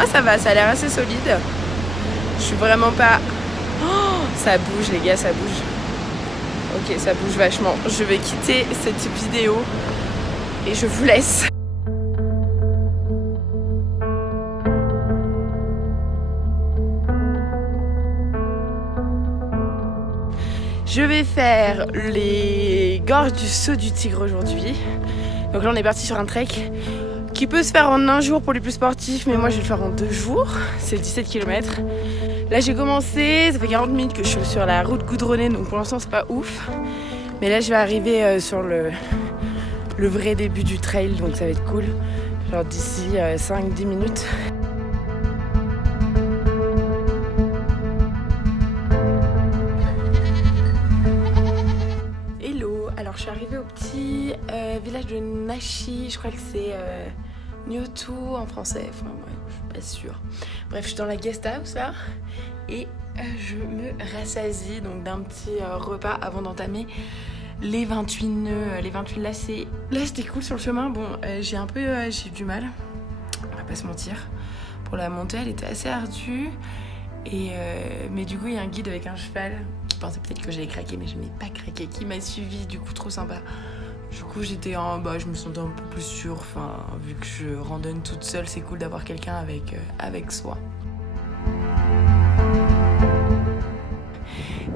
Ah ça va, ça a l'air assez solide. Je suis vraiment pas... Oh, ça bouge les gars, ça bouge. Ok, ça bouge vachement. Je vais quitter cette vidéo et je vous laisse. Je vais faire les gorges du Saut du Tigre aujourd'hui. Donc là on est parti sur un trek qui peut se faire en un jour pour les plus sportifs, mais moi je vais le faire en 2 jours. C'est 17 km. Là j'ai commencé, ça fait 40 minutes que je suis sur la route goudronnée, donc pour l'instant c'est pas ouf. Mais là je vais arriver sur le vrai début du trail, donc ça va être cool. Genre d'ici 5-10 minutes. Alors je suis arrivée au petit village de Nachi, je crois que c'est Nyotu en français, enfin ouais, je suis pas sûre. Bref, je suis dans la guest house là et je me rassasie donc d'un petit repas avant d'entamer les 28 nœuds, les 28 lacets. Là c'était cool sur le chemin, bon j'ai eu du mal, on va pas se mentir. Pour la montée elle était assez ardue et mais du coup il y a un guide avec un cheval. Je pensais peut-être que j'allais craquer, mais je n'ai pas craqué. Qui m'a suivi, du coup, trop sympa. Du coup, je me sentais un peu plus sûre. Enfin, vu que je randonne toute seule, c'est cool d'avoir quelqu'un avec soi.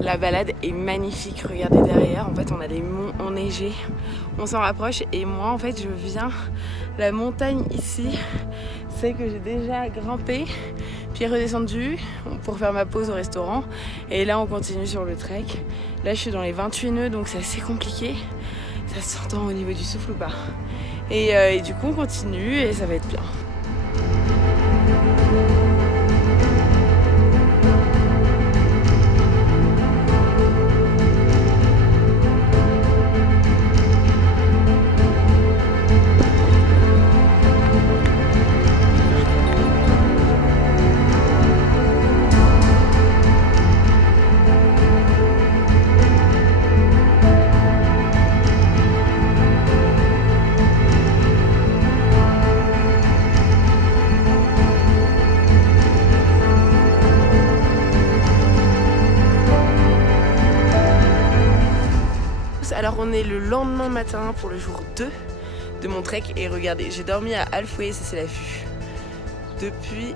La balade est magnifique. Regardez derrière. En fait, on a des monts enneigés. On s'en rapproche. Et moi, en fait, je viens. La montagne ici, celle que j'ai déjà grimpée. Puis redescendu pour faire ma pause au restaurant. Et là, on continue sur le trek. Là, je suis dans les 28 nœuds, donc c'est assez compliqué. Ça s'entend au niveau du souffle ou pas. Et du coup, on continue et ça va être bien. Alors on est le lendemain matin pour le jour 2 de mon trek et regardez, j'ai dormi à Halfway, ça c'est la vue depuis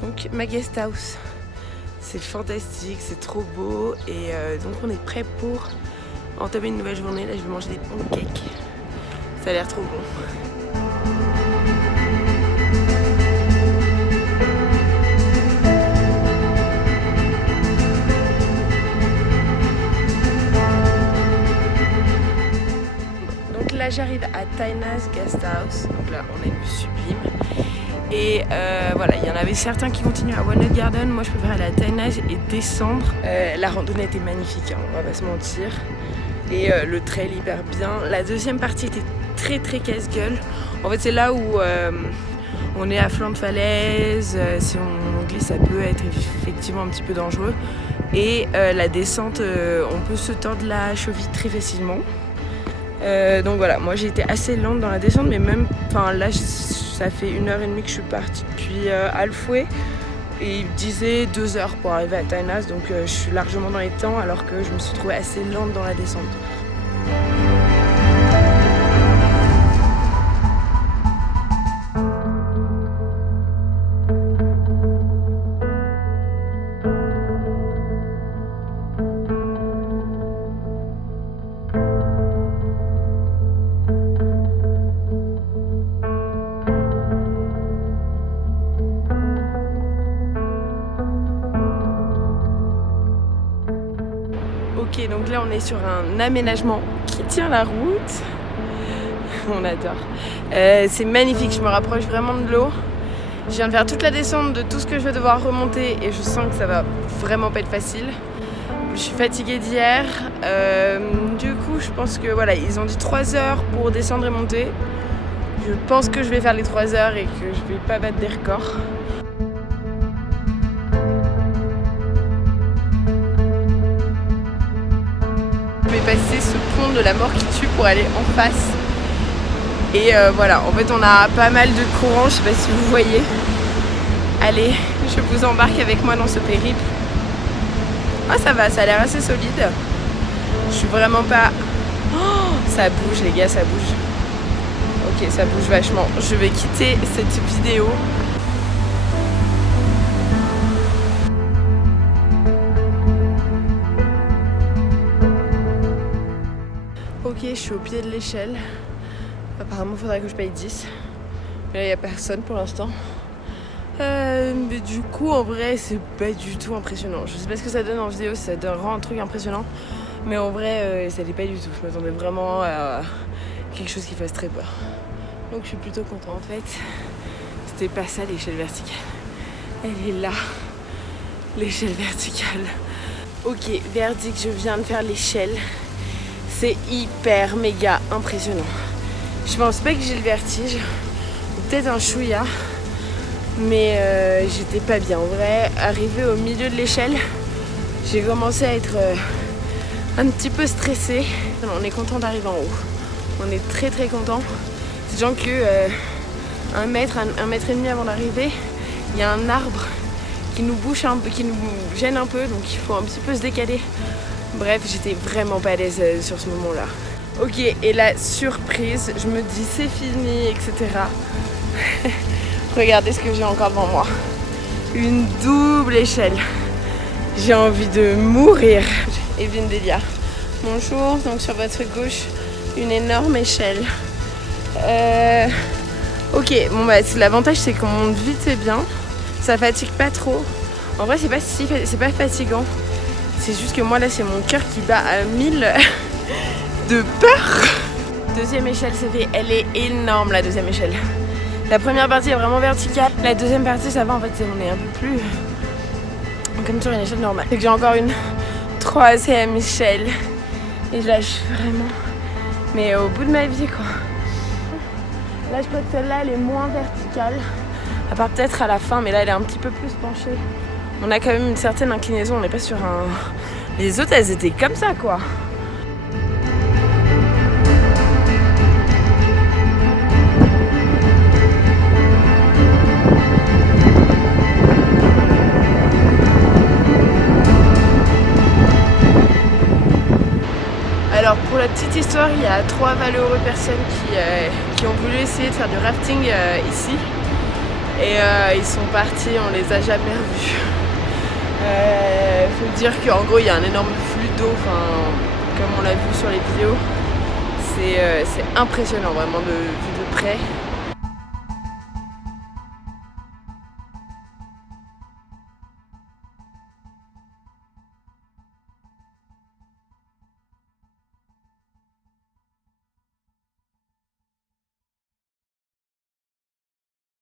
donc ma guest house. C'est fantastique, c'est trop beau et donc on est prêt pour entamer une nouvelle journée. Là je vais manger des pancakes, ça a l'air trop bon. Là j'arrive à Tainas Guest House, donc là on a une vue sublime et voilà, il y en avait certains qui continuent à Walnut Garden, moi je préfère aller à Tainas et descendre. La randonnée était magnifique, hein, on va pas se mentir, et le trail hyper bien. La deuxième partie était très très casse-gueule, en fait c'est là où on est à flanc de falaise, si on glisse ça peut être effectivement un petit peu dangereux et la descente on peut se tordre la cheville très facilement. Donc voilà, moi j'ai été assez lente dans la descente, mais même, enfin là ça fait 1h30 que je suis partie depuis Halfway et il me disait 2 heures pour arriver à Tainas, donc je suis largement dans les temps alors que je me suis trouvée assez lente dans la descente. Ok, donc là on est sur un aménagement qui tient la route. On adore. C'est magnifique, je me rapproche vraiment de l'eau. Je viens de faire toute la descente de tout ce que je vais devoir remonter et je sens que ça va vraiment pas être facile. Je suis fatiguée d'hier. Du coup, je pense que voilà, ils ont dit 3 heures pour descendre et monter. Je pense que je vais faire les 3 heures et que je vais pas battre des records. Je vais passer ce pont de la mort qui tue pour aller en face. Et voilà, en fait on a pas mal de courants, je sais pas si vous voyez. Allez, je vous embarque avec moi dans ce périple. Ah ça va, ça a l'air assez solide. Je suis vraiment pas... Oh, ça bouge les gars, ça bouge. Ok, ça bouge vachement. Je vais quitter cette vidéo. Ok, je suis au pied de l'échelle. Apparemment, il faudrait que je paye 10. Mais là, il n'y a personne pour l'instant. Mais du coup, en vrai, c'est pas du tout impressionnant. Je sais pas ce que ça donne en vidéo, si ça donne vraiment un truc impressionnant. Mais en vrai, ça l'est pas du tout. Je m'attendais vraiment à quelque chose qui fasse très peur. Donc je suis plutôt contente. En fait, c'était pas ça l'échelle verticale. Elle est là, l'échelle verticale. Ok, verdict, je viens de faire l'échelle. C'est hyper méga impressionnant. Je pense pas que j'ai le vertige, peut-être un chouïa, mais j'étais pas bien. En vrai, arrivé au milieu de l'échelle, j'ai commencé à être un petit peu stressée. On est content d'arriver en haut. On est très très content. C'est genre que 1 mètre et demi avant d'arriver, il y a un arbre qui nous bouche un peu, qui nous gêne un peu, donc il faut un petit peu se décaler. Bref, j'étais vraiment pas à l'aise sur ce moment-là. Ok, et la surprise, je me dis c'est fini, etc. Regardez ce que j'ai encore devant moi. Une double échelle. J'ai envie de mourir. Evelyne Delia. Bonjour, donc sur votre gauche, une énorme échelle. Ok, bon bah l'avantage c'est qu'on monte vite et bien. Ça fatigue pas trop. En vrai, c'est pas fatigant. C'est juste que moi là c'est mon cœur qui bat à 1000 de peur. Deuxième échelle c'est fait, elle est énorme la deuxième échelle. La première partie est vraiment verticale. La deuxième partie ça va en fait, on est un peu plus comme sur une échelle normale. C'est que j'ai encore une troisième échelle et je lâche vraiment. Mais au bout de ma vie quoi. Là je crois que celle-là elle est moins verticale. À part peut-être à la fin, mais là elle est un petit peu plus penchée. On a quand même une certaine inclinaison, on n'est pas sur un... Les autres elles étaient comme ça quoi. Alors pour la petite histoire, il y a 3 valeureux personnes qui ont voulu essayer de faire du rafting ici. Et ils sont partis, on les a jamais revus. Faut dire qu'en gros il y a un énorme flux d'eau, comme on l'a vu sur les vidéos. C'est impressionnant vraiment vu de près.